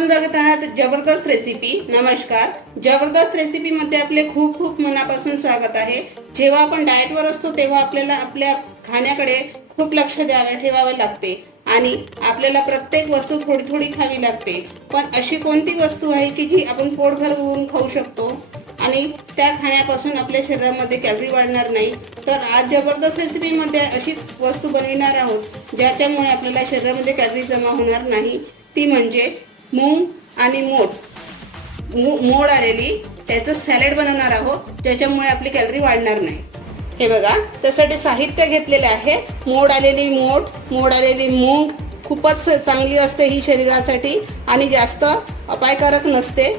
आपण बघत आहात जबरदस्त रेसिपी नमस्कार. जबरदस्त रेसिपीमध्ये आपले खूप खूप मनापासून स्वागत आहे. जेव्हा आपण डाएटवर असतो तेव्हा आपल्याला आपल्या खाण्याकडे खूप लक्ष द्यावे ठेवावे लागते. आणि आपल्याला प्रत्येक वस्तू थोडी थोडी खावी लागते. पण अशी कोणती वस्तू आहे की जी आपण पोटभर होऊन खाऊ शकतो? आणि त्या खाण्यापासून आपल्या शरीरामध्ये कॅलरी वाढणार नाही. तर आज जबरदस्त रेसिपीमध्ये अशीच वस्तू बनविणार आहोत ज्याच्यामुळे आपल्याला शरीरामध्ये कॅलरी जमा होणार नाही. ती म्हणजे मूग आणि मोठ. मोड आलेली. त्याचं सॅलड बनवणार आहोत. ज्याच्यामुळे आपली कॅलरी वाढणार नाही. हे बघा त्यासाठी साहित्य घेतलेले आहे. मोड आलेली मोठ मोड आलेली मूग. खूपच चांगली असते ही शरीरासाठी आणि जास्त अपायकारक नसते.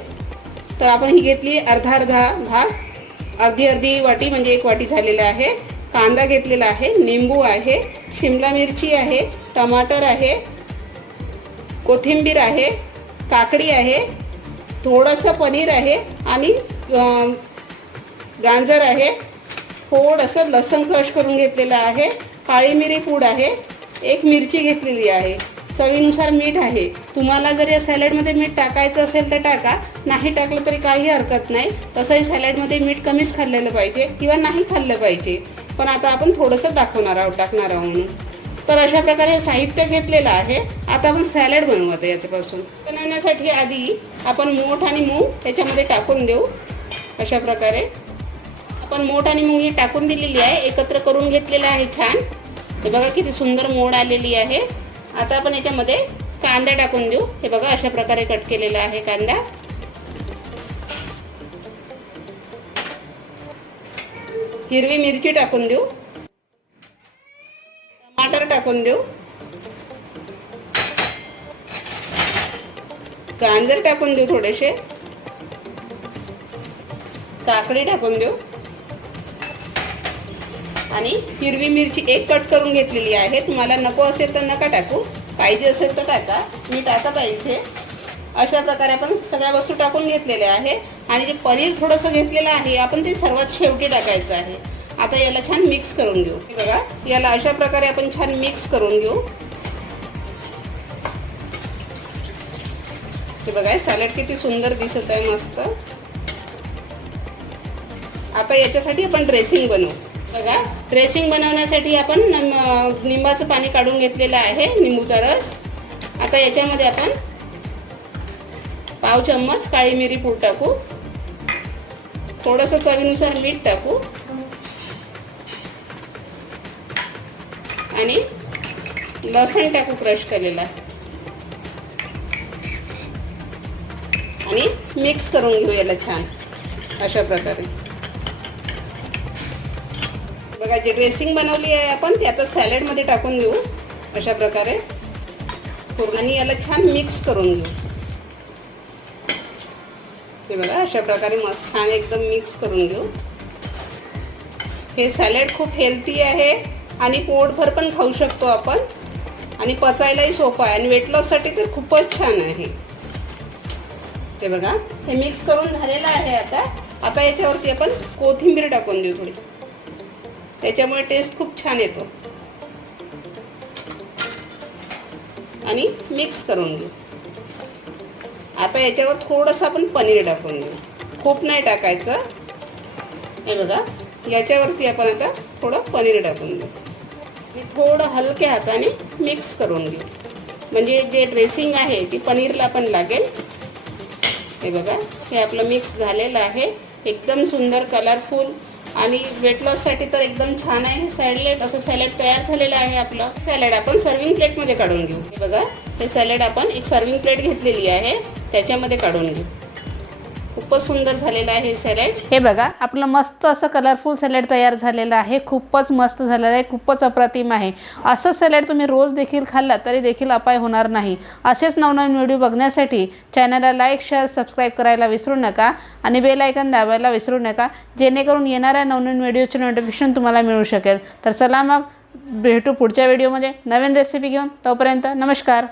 तर आपण ही घेतली अर्धा अर्धा भाग. अर्धी अर्धी वाटी म्हणजे एक वाटी झालेला आहे. कांदा घेतलेला आहे. निंबू आहे. शिमला मिरची आहे. टमाटर आहे. कोथिंबीर आहे. काकडी आहे थोडंसं पनीर आहे आणि गाजर आहे. थोडंसं लसण क्रश करून घेतलेलं आहे. काळी मिरी पूड आहे. एक मिरची घेतलेली आहे. चवीनुसार मीठ आहे. तुम्हाला जर या सॅलडमध्ये मीठ टाकायचं असेल तर टाका. नाही टाकलं तरी काही हरकत नाही. तसंही सॅलडमध्ये मीठ कमीच खाल्लेलं पाहिजे किंवा नाही खाल्लं पाहिजे. पण आता आपण थोडंसं दाखवणार आहोत टाकणार आहोत म्हणून. तर अशा प्रकारे हे साहित्य घेतलेलं आहे. आता आपण सॅलड बनवू आता याच्यापासून. बनवण्यासाठी आधी आपण मोठ आणि मूग याच्यामध्ये टाकून देऊ. अशा प्रकारे. आपण मोठ आणि मूग ही टाकून दिलेली आहे. एकत्र करून घेतलेलं आहे छान. हे बघा किती सुंदर मोड आलेली आहे. आता आपण याच्यामध्ये कांदा टाकून देऊ. हे बघा अशा प्रकारे कट केलेला आहे कांदा. हिरवी मिरची टाकून देऊ. टाकून देऊ. गाजर टाकून देऊ थोडेसे. काकडी टाकून देऊ. आणि हिरवी मिरची एक कट करून घेतलेली आहे. तुम्हाला नको असेल तर नका टाकू. पाहिजे असेल तर टाका. मी टाकत आहे इथे. अशा प्रकारे आपण सगळ्या वस्तू टाकून घेतलेल्या आहे. आणि जे पनीर थोडंसं घेतलेलं आहे आपण ते सर्वात शेवटी टाकायचं आहे. आता याला छान मिक्स करून घेऊ. बघा याला अशा प्रकारे आपण छान मिक्स करून घेऊ. हे बघा सॅलड किती सुंदर दिसत आहे मस्त. आता याच्यासाठी आपण ड्रेसिंग बनवू. बघा ड्रेसिंग बनवण्यासाठी आपण निंबाचं पाणी काढून घेतलेलं आहे निंबूचा रस. आता याच्यामध्ये आपण पाव चम्मच काळी मिरी पूड टाकू. थोडंसं चवीनुसार मीठ टाकू. आणि लसण टाकू क्रश केलेला. आणि मिक्स करून घेऊ याला छान अशा प्रकारे. बघा जी ड्रेसिंग बनवली आहे आपण ते आता सॅलडमध्ये टाकून घेऊ अशा प्रकारे. पूर्ण आणि याला छान मिक्स करून घेऊ. हे बघा अशा प्रकारे मस्त छान एकदम मिक्स करून घेऊ. हे सॅलड खूप हेल्दी आहे. आणि पोटभर पण खाऊ शकतो आपण. आणि पचायलाही सोपं आहे. आणि वेट लॉससाठी तर खूपच छान आहे. ते बघा हे मिक्स करून झालेलं आहे आता. आता याच्यावरती आपण कोथिंबीर टाकून देऊ थोडी. त्याच्यामुळे टेस्ट खूप छान येतो. आणि मिक्स करून घेऊ. आता याच्यावर थोडंसं आपण पनीर टाकून देऊ. खूप नाही टाकायचं. हे बघा याच्यावरती आपण आता थोडं पनीर टाकून देऊ. मी थोडं हलक्या हाताने मिक्स करून घेऊ म्हणजे जे ड्रेसिंग आहे ती पनीरला पण लागेल. हे बघा हे आपलं मिक्स झालेलं आहे. एकदम सुंदर कलरफुल आणि वेट लॉससाठी तर एकदम छान आहे. सॅलेड असं सॅलड तयार झालेलं आहे आपलं. सॅलड आपण सर्विंग प्लेटमध्ये काढून घेऊ. हे बघा हे सॅलड आपण एक सर्विंग प्लेट घेतलेली आहे. त्याच्यामध्ये काढून घेऊ. खूपच सुंदर झालेलं आहे सॅलड हे बघा आपलं मस्त असं कलरफुल सॅलड तयार झालेलं आहे. खूपच मस्त झालेलं आहे खूपच अप्रतिम आहे. असं सॅलड तुम्ही रोज देखील खाल्ला तरी देखील अपाय होणार नाही. असेच नवनवीन व्हिडिओ बघण्यासाठी चॅनलला लाईक शेअर सबस्क्राईब करायला विसरू नका आणि बेल आयकन दाबायला विसरू नका. जेणेकरून येणाऱ्या नवनवीन व्हिडिओचे नोटिफिकेशन तुम्हाला मिळू शकेल. तर चला मग भेटू पुढच्या व्हिडिओमध्ये नवीन रेसिपी घेऊन. तोपर्यंत नमस्कार.